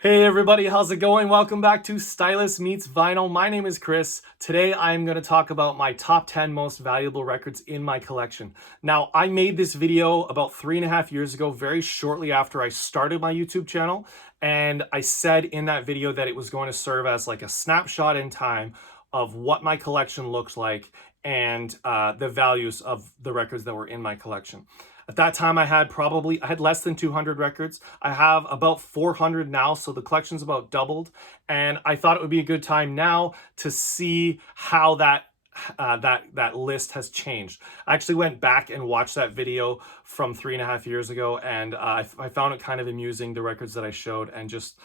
Hey everybody, how's it going? Welcome back to Stylus Meets Vinyl. My name is Chris. Today I'm going to talk about my top 10 most valuable records in my collection. Now, I made this video about 3.5 years ago, very shortly after I started my YouTube channel. And I said in that video that it was going to serve as like a snapshot in time of what my collection looks like and the values of the records that were in my collection. At that time, I had less than 200 records. I have about 400 now, so the collection's about doubled. And I thought it would be a good time now to see how that list has changed. I actually went back and watched that video from 3.5 years ago, and I found it kind of amusing, the records that I showed, and just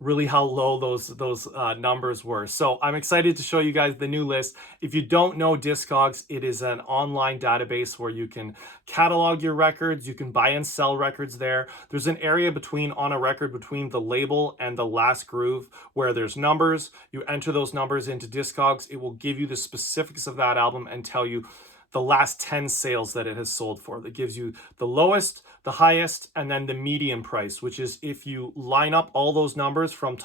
really how low those numbers were. So I'm excited to show you guys the new list. If you don't know Discogs, it is an online database where you can catalog your records, you can buy and sell records there. There's an area on a record between the label and the last groove where there's numbers. You enter those numbers into Discogs. It will give you the specifics of that album and tell you the last 10 sales that it has sold for. That gives you the lowest, the highest, and then the median price, which is if you line up all those numbers from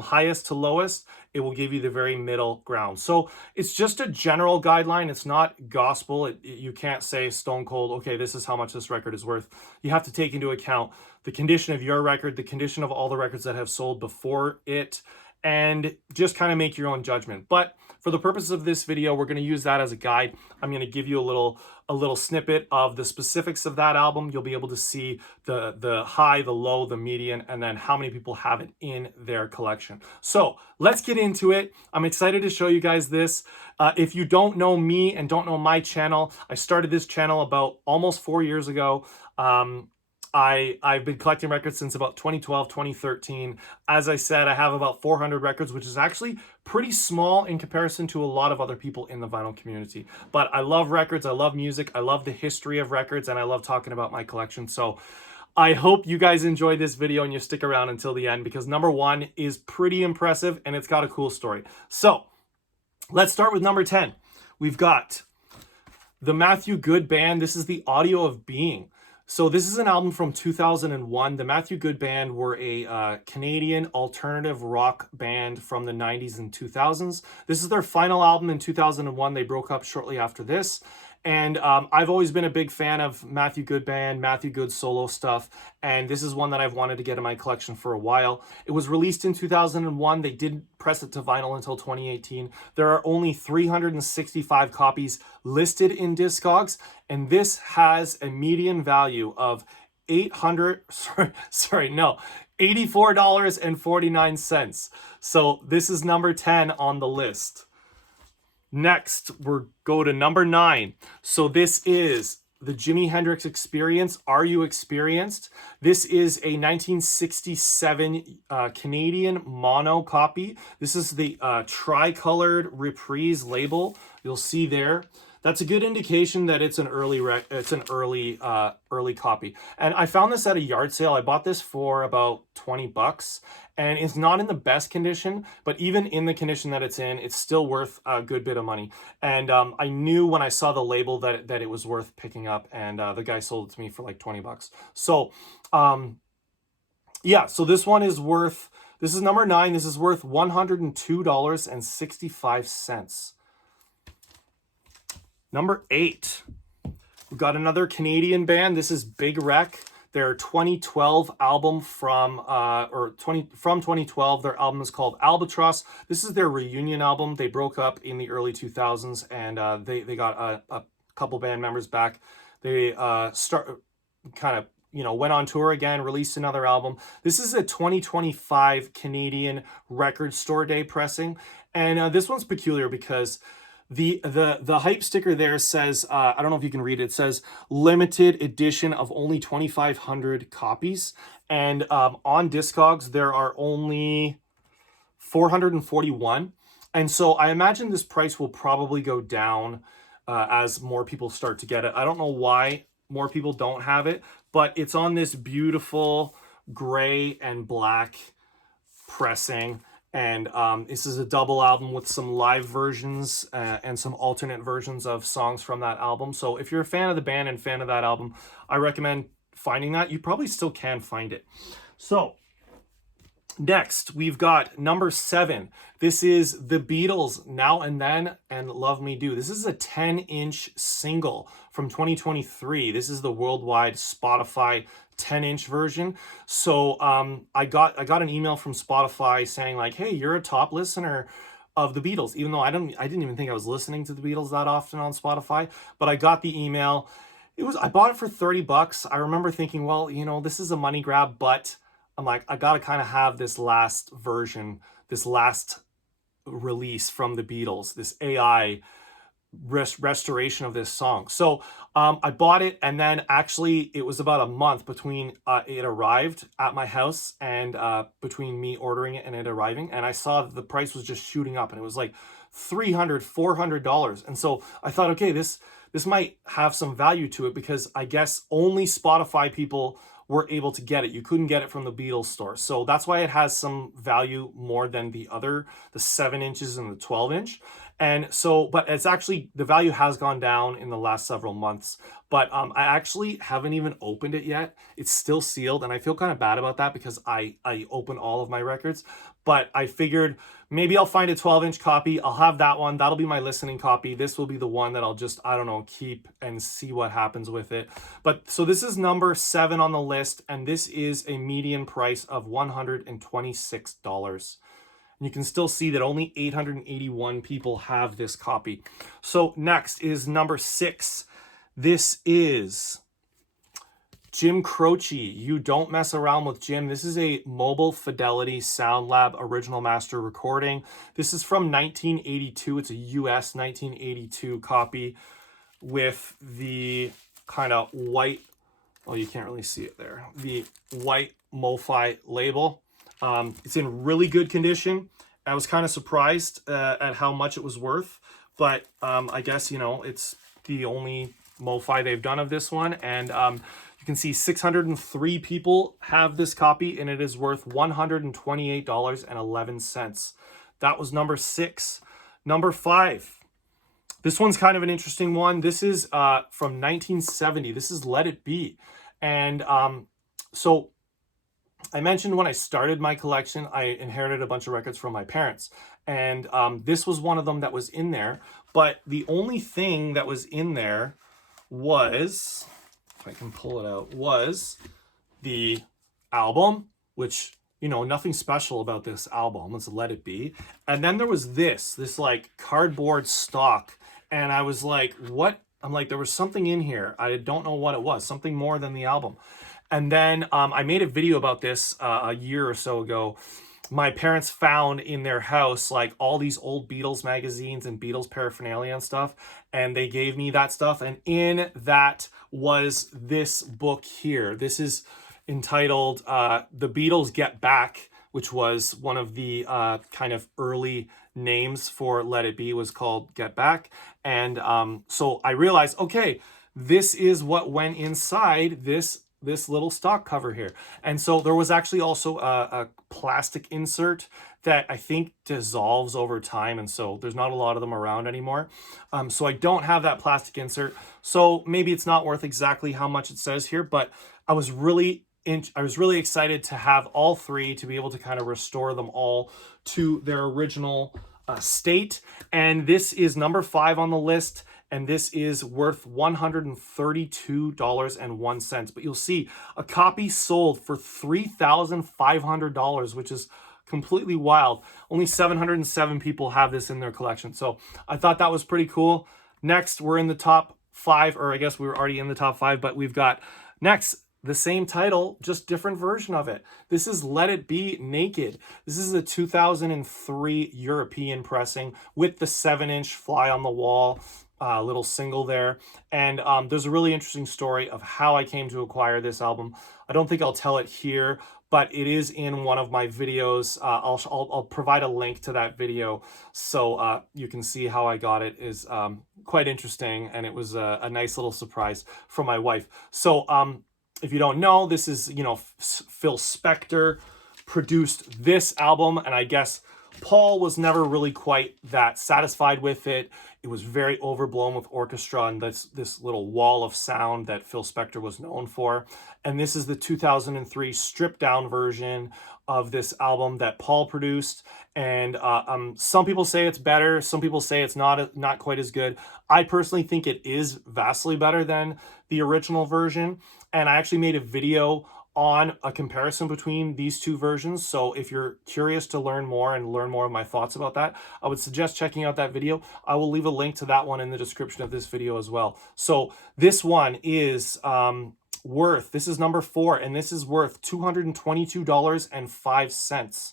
highest to lowest, it will give you the very middle ground. So it's just a general guideline. It's not gospel. You can't say stone cold, okay, this is how much this record is worth. You have to take into account the condition of your record, the condition of all the records that have sold before it, and just kind of make your own judgment. But for the purposes of this video, we're going to use that as a guide. I'm going to give you a little snippet of the specifics of that album. You'll be able to see the high, the low, the median, and then how many people have it in their collection. So let's get into it. I'm excited to show you guys this. If you don't know me and don't know my channel, I started this channel about almost 4 years ago. I've been collecting records since about 2012, 2013. As I said, I have about 400 records, which is actually pretty small in comparison to a lot of other people in the vinyl community. But I love records, I love music, I love the history of records, and I love talking about my collection. So I hope you guys enjoyed this video and you stick around until the end, because number one is pretty impressive and it's got a cool story. So let's start with number 10. We've got the Matthew Good Band. This is the Audio of Being. So this is an album from 2001. The Matthew Good Band were a Canadian alternative rock band from the 90s and 2000s. This is their final album in 2001. They broke up shortly after this. And I've always been a big fan of Matthew Good Band, Matthew Good solo stuff, and this is one that I've wanted to get in my collection for a while. It was released in 2001. They didn't press it to vinyl until 2018. There are only 365 copies listed in Discogs, and this has a median value of $84.49. So this is number 10 on the list. Next, we're go to number 9. So this is the Jimi Hendrix Experience. Are You Experienced? This is a 1967 Canadian mono copy. This is the tricolored reprise label. You'll see there. That's a good indication that it's an early copy. And I found this at a yard sale. I bought this for about 20 bucks, and it's not in the best condition, but even in the condition that it's in, it's still worth a good bit of money. And I knew when I saw the label that it was worth picking up, and the guy sold it to me for like 20 bucks. So yeah, so this is number 9. This is worth $102.65. Number 8, we've got another Canadian band. This is Big Wreck. Their 2012 album from 2012. Their album is called Albatross. This is their reunion album. They broke up in the early 2000s, and they got a couple band members back. They went on tour again, released another album. This is a 2025 Canadian Record Store Day pressing, and this one's peculiar because the hype sticker there says, I don't know if you can read it, it says limited edition of only 2,500 copies. And on Discogs, there are only 441. And so I imagine this price will probably go down as more people start to get it. I don't know why more people don't have it, but it's on this beautiful gray and black pressing. And this is a double album with some live versions and some alternate versions of songs from that album. So if you're a fan of the band and fan of that album, I recommend finding that. You probably still can find it. So Next, we've got number 7. This is the Beatles, Now and Then and Love Me Do. This is a 10-inch single from 2023. This is the worldwide Spotify 10-inch version. So I got an email from Spotify saying like, hey, you're a top listener of the Beatles, even though I didn't even think I was listening to the Beatles that often on Spotify, but I got the email. I bought it for $30. I remember thinking, well, this is a money grab, but I'm like, I gotta kind of have this last version, this last release from the Beatles, this AI restoration of this song. So I bought it, and then actually it was about a month between it arrived at my house and between me ordering it and it arriving, and I saw that the price was just shooting up, and it was like $300, $400. And so I thought, okay, this might have some value to it, because I guess only Spotify people were able to get it. You couldn't get it from the Beatles store. So that's why it has some value more than the 7 inches and the 12-inch. And so, but it's actually, the value has gone down in the last several months. But I actually haven't even opened it yet. It's still sealed, and I feel kind of bad about that because I open all of my records. But I figured maybe I'll find a 12-inch copy. I'll have that one. That'll be my listening copy. This will be the one that I'll just, I don't know, keep and see what happens with it. But so this is number 7 on the list, and this is a median price of $126. And you can still see that only 881 people have this copy. So next is number 6. This is Jim Croce, You Don't Mess Around with Jim. This is a Mobile Fidelity Sound Lab original master recording. This is from 1982. It's a US 1982 copy with the kind of white, well, you can't really see it there, the white MoFi label. It's in really good condition. I was kind of surprised at how much it was worth, but I guess, it's the only MoFi they've done of this one. And you can see 603 people have this copy, and it is worth $128.11. That was number 6. Number 5. This one's kind of an interesting one. This is from 1970. This is Let It Be. And so I mentioned when I started my collection, I inherited a bunch of records from my parents. And this was one of them that was in there. But the only thing that was in there was, if I can pull it out, was the album, which, nothing special about this album. Let's Let It Be. And then there was this like cardboard stock. And I was like, what? I'm like, there was something in here. I don't know what it was, something more than the album. And then I made a video about this a year or so ago. My parents found in their house like all these old Beatles magazines and Beatles paraphernalia and stuff, and they gave me that stuff, and in that was this book here. This is entitled The Beatles Get Back, which was one of the kind of early names for Let It Be, was called Get Back. And so I realized, okay, this is what went inside this little stock cover here. And so there was actually also a plastic insert that I think dissolves over time, and so there's not a lot of them around anymore. So I don't have that plastic insert, so maybe it's not worth exactly how much it says here, but I was really excited to have all 3, to be able to kind of restore them all to their original state. And this is number 5 on the list, and this is worth $132.01. But you'll see a copy sold for $3,500, which is completely wild. Only 707 people have this in their collection. So I thought that was pretty cool. Next, we're in the top 5, or I guess we were already in the top 5, but we've got next the same title, just different version of it. This is Let It Be Naked. This is a 2003 European pressing with the 7-inch fly on the wall little single there. And there's a really interesting story of how I came to acquire this album. I don't think I'll tell it here, but it is in one of my videos. I'll provide a link to that video so you can see how I got it. Is quite interesting, and it was a nice little surprise from my wife. So if you don't know, this is, Phil Spector produced this album, and I guess Paul was never really quite that satisfied with it. it was very overblown with orchestra and this little wall of sound that Phil Spector was known for. And this is the 2003 stripped down version of this album that Paul produced. And some people say it's better. Some people say it's not quite as good. I personally think it is vastly better than the original version. And I actually made a video on a comparison between these two versions. So if you're curious to learn more and learn more of my thoughts about that, I would suggest checking out that video. I will leave a link to that one in the description of this video as well. So this one is this is number 4, and this is worth $222.05.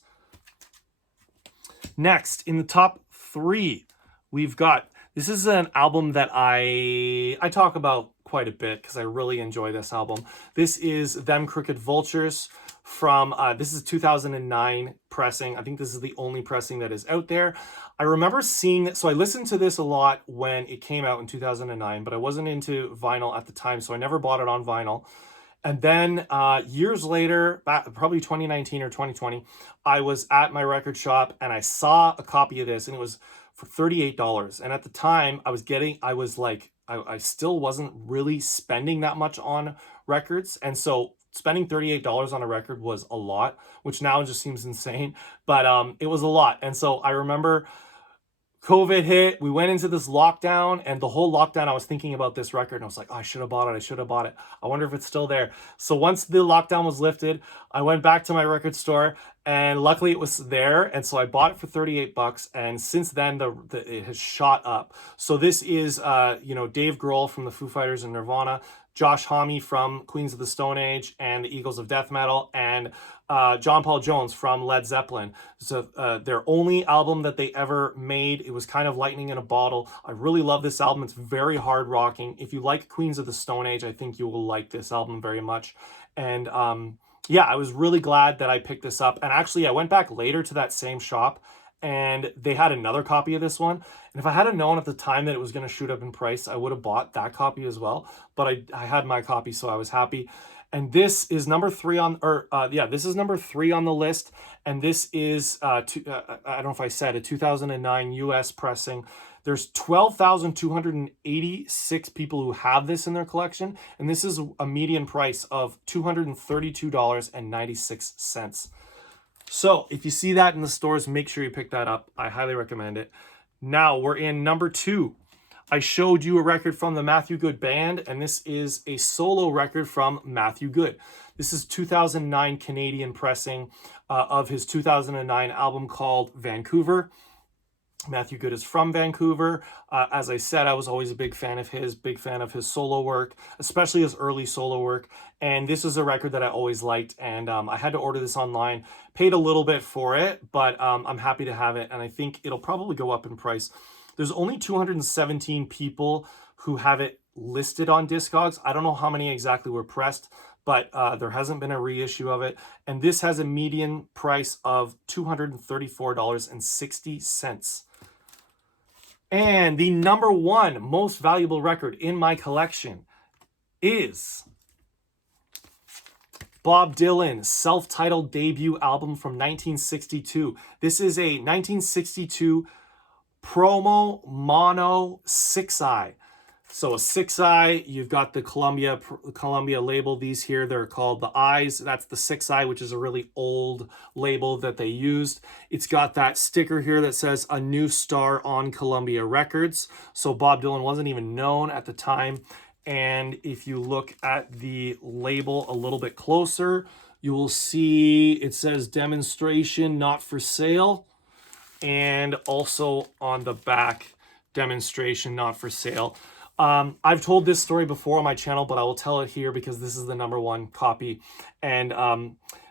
Next, in the top 3, we've got, this is an album that I talk about quite a bit because I really enjoy this album. This is Them Crooked Vultures from, this is 2009 pressing. I think this is the only pressing that is out there. I remember seeing it, so I listened to this a lot when it came out in 2009, but I wasn't into vinyl at the time, so I never bought it on vinyl. And then years later, probably 2019 or 2020, I was at my record shop and I saw a copy of this, and it was for $38. And at the time I still wasn't really spending that much on records. And so spending $38 on a record was a lot, which now just seems insane, but it was a lot. And so I remember COVID hit, we went into this lockdown, and the whole lockdown I was thinking about this record, and I was like, oh, I should have bought it. I wonder if it's still there. So once the lockdown was lifted, I went back to my record store, and luckily it was there, and so I bought it for $38, and since then it has shot up. So this is Dave Grohl from the Foo Fighters and Nirvana, Josh Homme from Queens of the Stone Age and the Eagles of Death Metal, and John Paul Jones from Led Zeppelin. So their only album that they ever made. It was kind of lightning in a bottle. I really love this album. It's very hard rocking. If you like Queens of the Stone Age, I think you will like this album very much. And yeah, I was really glad that I picked this up. And actually, I went back later to that same shop, and they had another copy of this one. And if I had known at the time that it was going to shoot up in price, I would have bought that copy as well. But I had my copy, so I was happy. And this is number 3 on, this is number 3 on the list. And this is, I don't know if I said, a 2009 US pressing. There's 12,286 people who have this in their collection. And this is a median price of $232.96. So if you see that in the stores, make sure you pick that up. I highly recommend it. Now we're in number 2. I showed you a record from the Matthew Good Band, and this is a solo record from Matthew Good. This is 2009 Canadian pressing of his 2009 album called Vancouver. Matthew Good is from Vancouver. As I said, I was always a big fan of his solo work, especially his early solo work. And this is a record that I always liked, and I had to order this online. Paid a little bit for it, but I'm happy to have it, and I think it'll probably go up in price. There's only 217 people who have it listed on Discogs. I don't know how many exactly were pressed, but there hasn't been a reissue of it. And this has a median price of $234.60. And the number 1 most valuable record in my collection is Bob Dylan's self-titled debut album from 1962. This is a 1962 promo mono 6-eye. So a 6-eye, you've got the Columbia label. These here, they're called the Eyes. That's the 6-eye, which is a really old label that they used. It's got that sticker here that says a new star on Columbia Records. So Bob Dylan wasn't even known at the time. And if you look at the label a little bit closer, you will see it says demonstration not for sale. And also on the back, demonstration not for sale. I've told this story before on my channel, but I will tell it here because this is the number 1 copy. And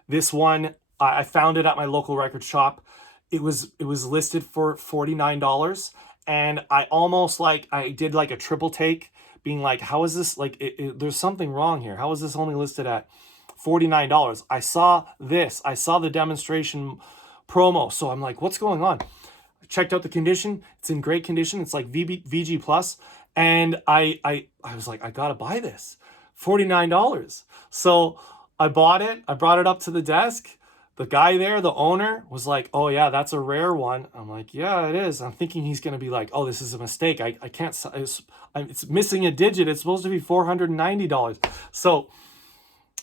this one, I found it at my local record shop. It was listed for $49. And I almost I did a triple take, being like, how is this, there's something wrong here. How is this only listed at $49? I saw this. I saw the demonstration promo. So I'm like, what's going on? I checked out the condition. It's in great condition. It's like VG Plus. And I was like, I gotta buy this. $49. So I bought it. I brought it up to the desk. The guy there, the owner, was like, oh yeah, that's a rare one. I'm like, yeah, it is. I'm thinking he's going to be like, oh, this is a mistake. I can't, it's missing a digit. It's supposed to be $490. So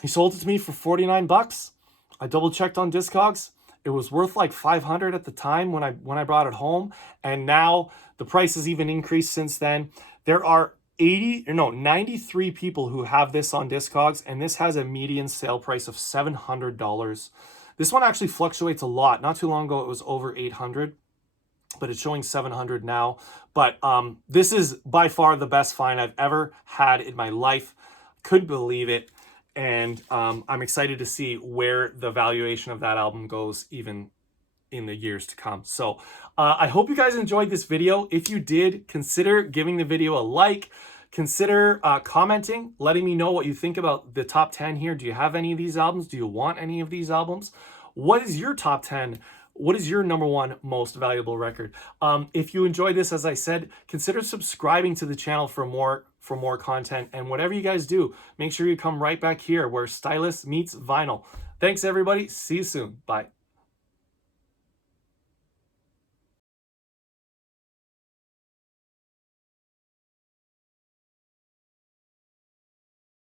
he sold it to me for 49 bucks. I double checked on Discogs. It was worth like 500 at the time when I brought it home. And now the price has even increased since then. There are 93 people who have this on Discogs, and this has a median sale price of $700. This one actually fluctuates a lot. Not too long ago, it was over 800, but it's showing 700 now. But this is by far the best find I've ever had in my life. Couldn't believe it. And I'm excited to see where the valuation of that album goes even in the years to come. So I hope you guys enjoyed this video. If you did, consider giving the video a like. Consider commenting, letting me know what you think about the top 10 here. Do you have any of these albums? Do you want any of these albums? What is your top 10? What is your number one most valuable record? If you enjoyed this, as I said, consider subscribing to the channel for more content. And whatever you guys do, make sure you come right back here where Stylus meets vinyl. Thanks, everybody. See you soon. Bye.